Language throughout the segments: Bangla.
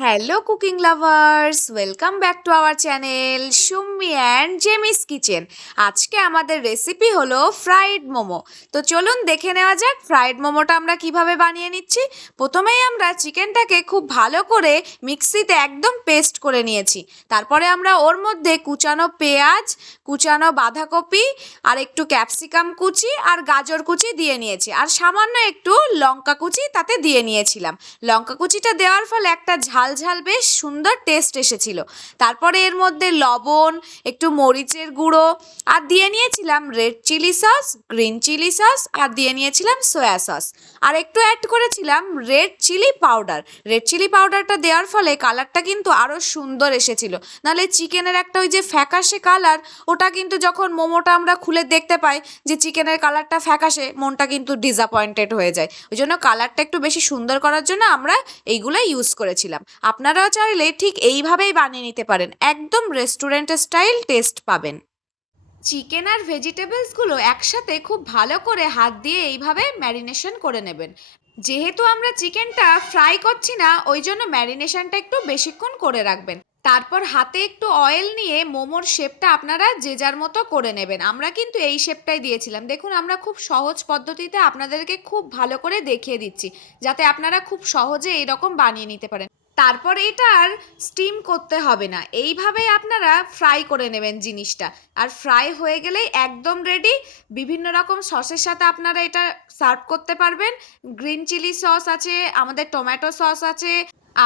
Hello cooking lovers, welcome back to our channel Summi and Jemis kitchen. আজকে আমাদের রেসিপি হলো ফ্রাইড মোমো। তো চলুন দেখে নেওয়া যাক ফ্রাইড মোমোটা আমরা কিভাবে বানিয়ে নিচ্ছি। প্রথমেই আমরা চিকেনটাকে খুব ভালো করে মিক্সিতে একদম পেস্ট করে নিয়েছি। তারপরে আমরা ওর মধ্যে কুচানো পেঁয়াজ, কুচানো বাঁধাকপি আর একটু ক্যাপসিকাম কুচি আর গাজর কুচি দিয়ে নিয়েছি, আর সামান্য একটু লঙ্কা কুচি তাতে দিয়ে নিয়েছিলাম। লঙ্কা কুচিটা দেওয়ার ফলে একটা ঝাল ঝাল বেশ সুন্দর টেস্ট এসেছিল। তারপরে এর মধ্যে লবণ, একটু মরিচের গুঁড়ো আর দিয়ে নিয়েছিলাম red chilli sauce, green chilli sauce আর দিয়ে নিয়েছিলাম সয়া সস, আর একটু অ্যাড করেছিলাম red chilli powder. Red chilli পাউডারটা দেওয়ার ফলে কালারটা কিন্তু আরও সুন্দর এসেছিল। নাহলে চিকেনের একটা ওই যে ফ্যাকাশে কালার, ওটা কিন্তু যখন মোমোটা আমরা খুলে দেখতে পাই যে চিকেনের কালারটা ফ্যাকাশে, মনটা কিন্তু ডিসঅ্যাপয়েন্টেড হয়ে যায়। ওই জন্য কালারটা একটু বেশি সুন্দর করার জন্য আমরা এইগুলো ইউজ করেছিলাম। আপনারাও চাইলে ঠিক এইভাবেই বানিয়ে নিতে পারেন, একদম রেস্টুরেন্টের স্টাইল টেস্ট পাবেন। চিকেন আর ভেজিটেবলসগুলো একসাথে খুব ভালো করে হাত দিয়ে এইভাবে ম্যারিনেশন করে নেবেন। যেহেতু আমরা চিকেনটা ফ্রাই করছি না, ওই জন্য ম্যারিনেশনটা একটু বেশিক্ষণ করে রাখবেন। তারপর হাতে একটু অয়েল নিয়ে মোমোর শেপটা আপনারা যে যার মতো করে নেবেন। আমরা কিন্তু এই শেপটাই দিয়েছিলাম। দেখুন, আমরা খুব সহজ পদ্ধতিতে আপনাদেরকে খুব ভালো করে দেখিয়ে দিচ্ছি, যাতে আপনারা খুব সহজে এইরকম বানিয়ে নিতে পারেন। তারপর এটা আর স্টিম করতে হবে না, এইভাবেই আপনারা ফ্রাই করে নেবেন জিনিসটা। আর ফ্রাই হয়ে গেলেই একদম রেডি। বিভিন্ন রকম সসের সাথে আপনারা এটা সার্ভ করতে পারবেন। গ্রিন চিলি সস আছে, আমাদের টমেটো সস আছে।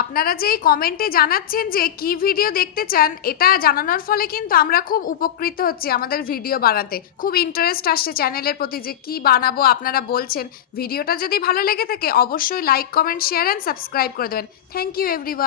আপনারা যে এই কমেন্টে জানাচ্ছেন যে কি ভিডিও দেখতে চান, এটা জানানোর ফলে কিন্তু আমরা খুব উপকৃত হচ্ছি আমাদের ভিডিও বানাতে। খুব ইন্টারেস্ট আসছে চ্যানেলের প্রতি যে কি বানাবো আপনারা বলছেন। ভিডিওটা যদি ভালো লেগে থাকে অবশ্যই like, comment, share and subscribe করে দেবেন। Thank you everyone.